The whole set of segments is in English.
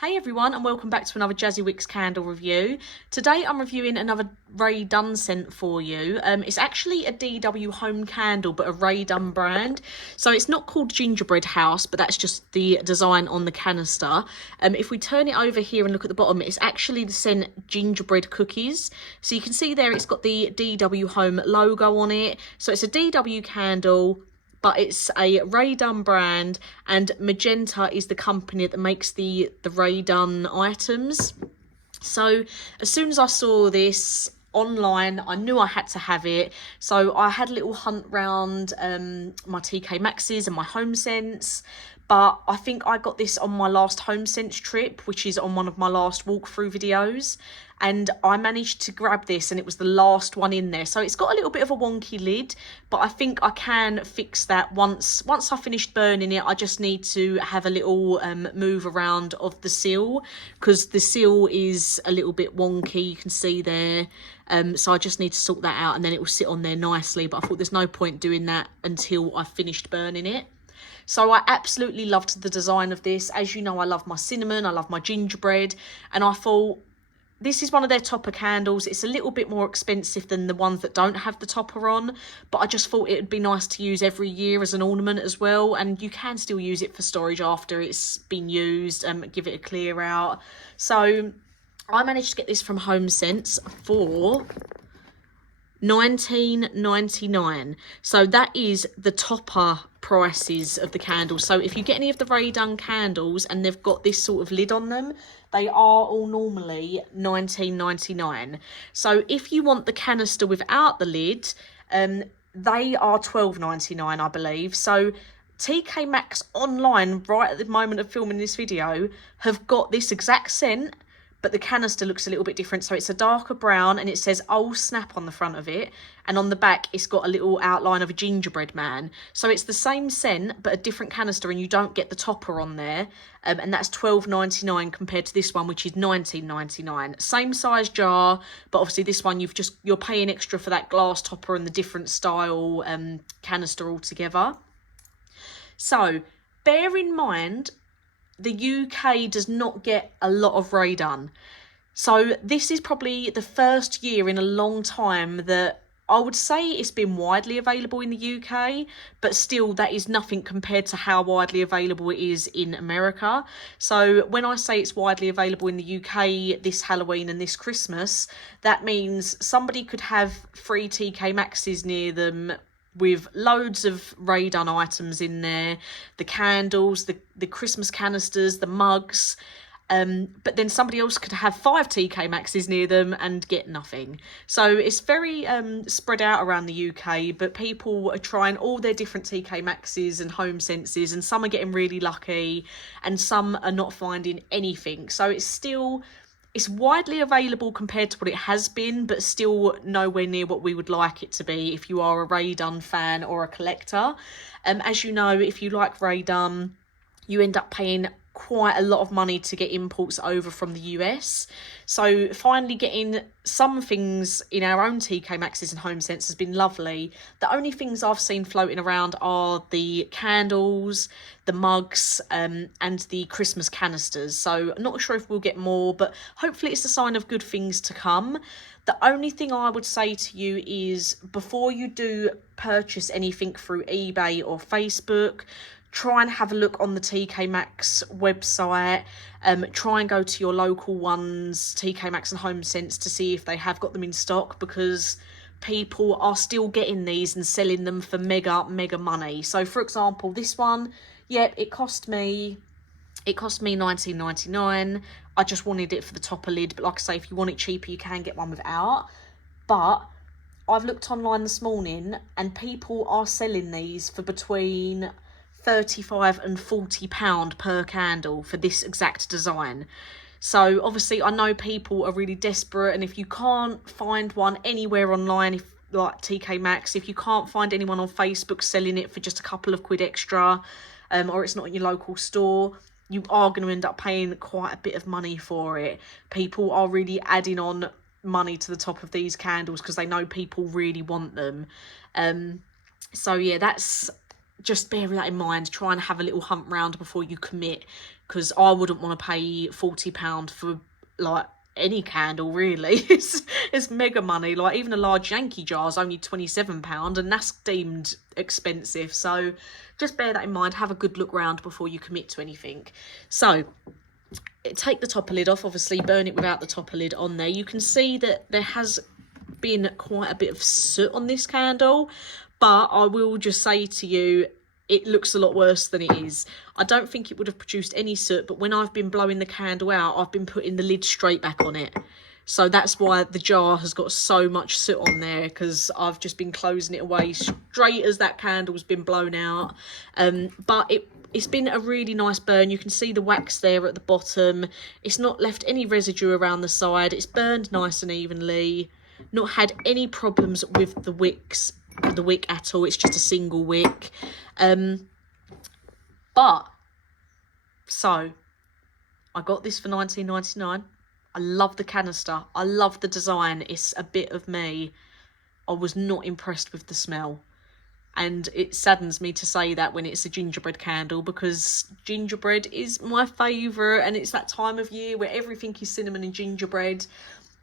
Hey everyone, and welcome back to another Jazzy Wicks candle review. Today I'm reviewing another Rae Dunn scent for you. It's actually a DW home candle, but a Rae Dunn brand. So it's not called Gingerbread House, but that's just the design on the canister. If we turn it over here and look at the bottom, it's actually the scent Gingerbread Cookies. So you can see there it's got the DW home logo on it. So it's a DW candle, but it's a Rae Dunn brand, and Magenta is the company that makes the Rae Dunn items. So as soon as I saw this online, I knew I had to have it. So I had a little hunt round my TK Maxx's and my Homesense, but I think I got this on my last Homesense trip, which is on one of my last walkthrough videos, and I managed to grab this and it was the last one in there. So it's got a little bit of a wonky lid, but I think I can fix that once I finished burning it. I just need to have a little move around of the seal, because the seal is a little bit wonky, you can see there. So I just need to sort that out and then it will sit on there nicely, but I thought there's no point doing that until I finished burning it. So I absolutely loved the design of this. As you know, I love my cinnamon, I love my gingerbread, and I thought this is one of their topper candles. It's a little bit more expensive than the ones that don't have the topper on, but I just thought it would be nice to use every year as an ornament as well, and you can still use it for storage after it's been used, give it a clear out. So I managed to get this from Homesense for $19.99. So that is the topper prices of the candles. So if you get any of the Rae Dunn candles and they've got this sort of lid on them, they are all normally $19.99. So if you want the canister without the lid, they are $12.99, I believe. So TK Maxx online right at the moment of filming this video have got this exact scent, but the canister looks a little bit different. So it's a darker brown and it says "Oh Snap" on the front of it, and on the back it's got a little outline of a gingerbread man. So it's the same scent but a different canister, and you don't get the topper on there, and that's $12.99 compared to this one, which is $19.99. Same size jar, but obviously this one you're paying extra for that glass topper and the different style canister altogether. So bear in mind, the UK does not get a lot of Rae Dunn. So this is probably the first year in a long time that I would say it's been widely available in the UK, but still that is nothing compared to how widely available it is in America. So when I say it's widely available in the UK this Halloween and this Christmas, that means somebody could have 3 TK Maxx's near them with loads of Rae Dunn items in there, the candles, the Christmas canisters, the mugs, but then somebody else could have 5 TK Maxx's near them and get nothing. So it's very spread out around the UK, but people are trying all their different TK Maxx's and Homesenses, and some are getting really lucky and some are not finding anything. So it's widely available compared to what it has been, but still nowhere near what we would like it to be if you are a Rae Dunn fan or a collector. As you know, if you like Rae Dunn, you end up paying quite a lot of money to get imports over from the US. So finally getting some things in our own TK Maxx's and Homesense has been lovely. The only things I've seen floating around are the candles, the mugs, and the Christmas canisters. So I'm not sure if we'll get more, but hopefully it's a sign of good things to come. The only thing I would say to you is, before you do purchase anything through eBay or Facebook, try and have a look on the TK Maxx website. Try and go to your local ones, TK Maxx and Homesense, to see if they have got them in stock, because people are still getting these and selling them for mega money. So for example, this one, yep, it cost me $19.99. I just wanted it for the topper lid, but like I say, if you want it cheaper, you can get one without. But I've looked online this morning and people are selling these for between £35 and £40 per candle for this exact design. So obviously I know people are really desperate, and if you can't find one anywhere online, if like TK Maxx, if you can't find anyone on Facebook selling it for just a couple of quid extra, or it's not in your local store, you are going to end up paying quite a bit of money for it. People are really adding on money to the top of these candles because they know people really want them. So yeah, that's just bear that in mind. Try and have a little hunt round before you commit, because I wouldn't want to pay £40 for like any candle really. It's mega money. Like even a large Yankee jar is only £27 and that's deemed expensive. So just bear that in mind. Have a good look round before you commit to anything. So take the topper lid off, obviously burn it without the topper lid on there. You can see that there has been quite a bit of soot on this candle, but I will just say to you, it looks a lot worse than it is. I don't think it would have produced any soot, but when I've been blowing the candle out, I've been putting the lid straight back on it. So that's why the jar has got so much soot on there, because I've just been closing it away straight as that candle's been blown out. But it's been a really nice burn. You can see the wax there at the bottom. It's not left any residue around the side. It's burned nice and evenly. Not had any problems with the wick at all. It's just a single wick. But so I got this for £19.99. I love the canister. I love the design. It's a bit of me. I was not impressed with the smell. And it saddens me to say that when it's a gingerbread candle, because gingerbread is my favourite, and it's that time of year where everything is cinnamon and gingerbread.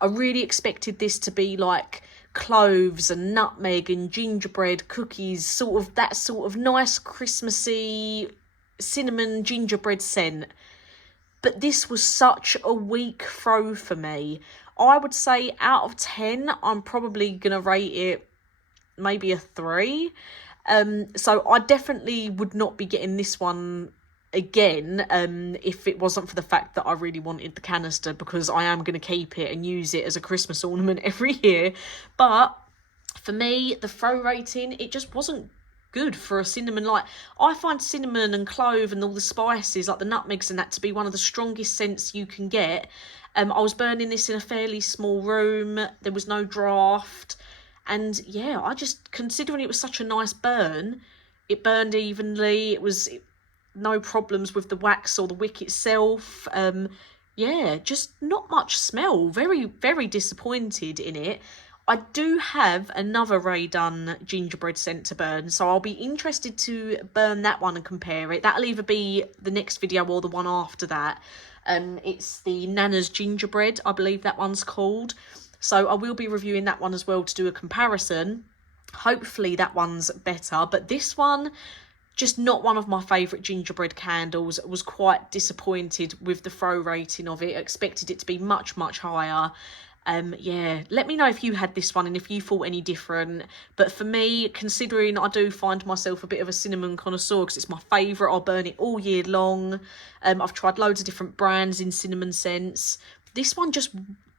I really expected this to be like cloves and nutmeg and gingerbread cookies, sort of that sort of nice Christmassy cinnamon gingerbread scent. But this was such a weak throw for me. I would say out of 10, I'm probably going to rate it maybe a 3. So I definitely would not be getting this one again if it wasn't for the fact that I really wanted the canister, because I am going to keep it and use it as a Christmas ornament every year. But for me, the throw rating, it just wasn't good for a cinnamon. Like, I find cinnamon and clove and all the spices, like the nutmegs and that, to be one of the strongest scents you can get. I was burning this in a fairly small room. There was no draft. And yeah, I just, considering it was such a nice burn, it burned evenly. It was no problems with the wax or the wick itself. Yeah, just not much smell. Very, very disappointed in it. I do have another Rae Dunn gingerbread scent to burn, so I'll be interested to burn that one and compare it. That'll either be the next video or the one after that. It's the Nana's Gingerbread, I believe that one's called. So I will be reviewing that one as well to do a comparison. Hopefully that one's better, but this one, just not one of my favourite gingerbread candles. Was quite disappointed with the throw rating of it. I expected it to be much, much higher. Yeah, let me know if you had this one and if you thought any different. But for me, considering I do find myself a bit of a cinnamon connoisseur because it's my favourite, I'll burn it all year long. I've tried loads of different brands in cinnamon scents. This one just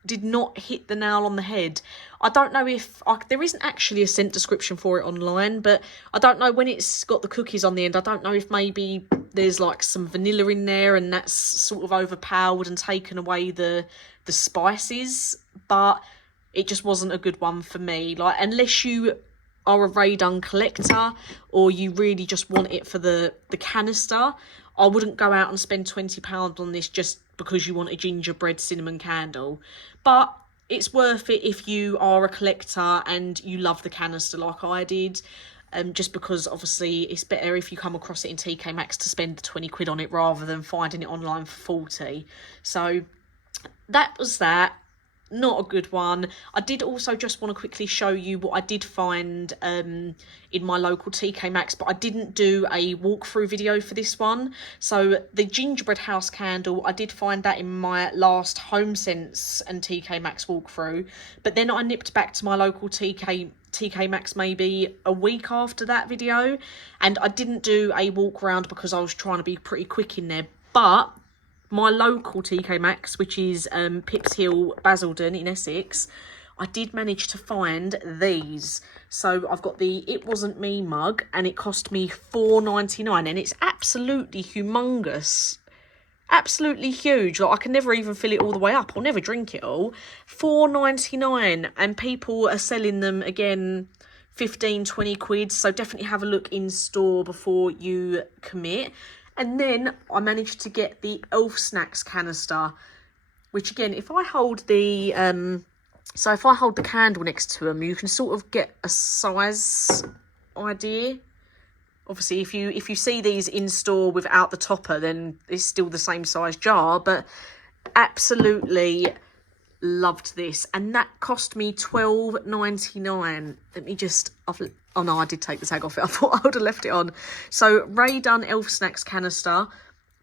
did not hit the nail on the head. I don't know if there isn't actually a scent description for it online, but I don't know when it's got the cookies on the end. I don't know if maybe there's like some vanilla in there and that's sort of overpowered and taken away the spices, but it just wasn't a good one for me. Like, unless you are a Rae Dunn collector or you really just want it for the canister, I wouldn't go out and spend £20 on this just because you want a gingerbread cinnamon candle. But it's worth it if you are a collector and you love the canister like I did. Just because obviously it's better if you come across it in TK Maxx to spend the 20 quid on it rather than finding it online for 40. So that was that. Not a good one. I did also just want to quickly show you what I did find in my local TK Maxx, but I didn't do a walkthrough video for this one. So the gingerbread house candle, I did find that in my last Homesense and TK Maxx walkthrough, but then I nipped back to my local TK Maxx maybe a week after that video, and I didn't do a walk around because I was trying to be pretty quick in there. But my local TK Maxx, which is Pips Hill, Basildon in Essex, I did manage to find these. So I've got the It Wasn't Me mug, and it cost me £4.99, and it's absolutely humongous. Absolutely huge. Like, I can never even fill it all the way up. I'll never drink it all. £4.99, and people are selling them again 15, 20 quid. So definitely have a look in store before you commit. And then I managed to get the Elf Snacks canister, which again, if I hold the if I hold the candle next to them, you can sort of get a size idea Obviously, if you see these in store without the topper, then it's still the same size jar. But absolutely loved this, and that cost me $12.99. Let me just, oh no, I did take the tag off it. I thought I would have left it on. So Rae Dunn Elf Snacks canister,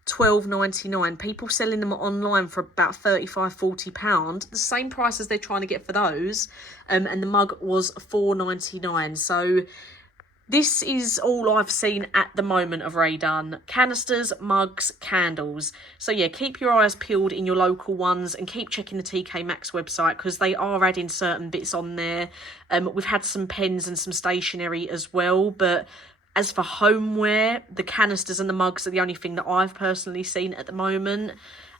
$12.99. People selling them online for about £35–40, the same price as they're trying to get for those. And the mug was $4.99. So this is all I've seen at the moment of Rae Dunn. Canisters, mugs, candles. So yeah, keep your eyes peeled in your local ones and keep checking the TK Maxx website because they are adding certain bits on there. We've had some pens and some stationery as well, but as for homeware, the canisters and the mugs are the only thing that I've personally seen at the moment.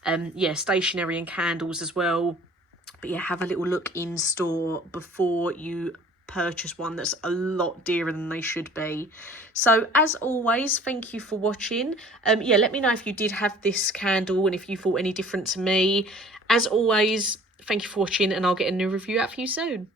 Yeah, stationery and candles as well. But yeah, have a little look in store before you purchase one that's a lot dearer than they should be. So as always, thank you for watching. Yeah, let me know if you did have this candle and if you thought any different to me. As always, thank you for watching, and I'll get a new review out for you soon.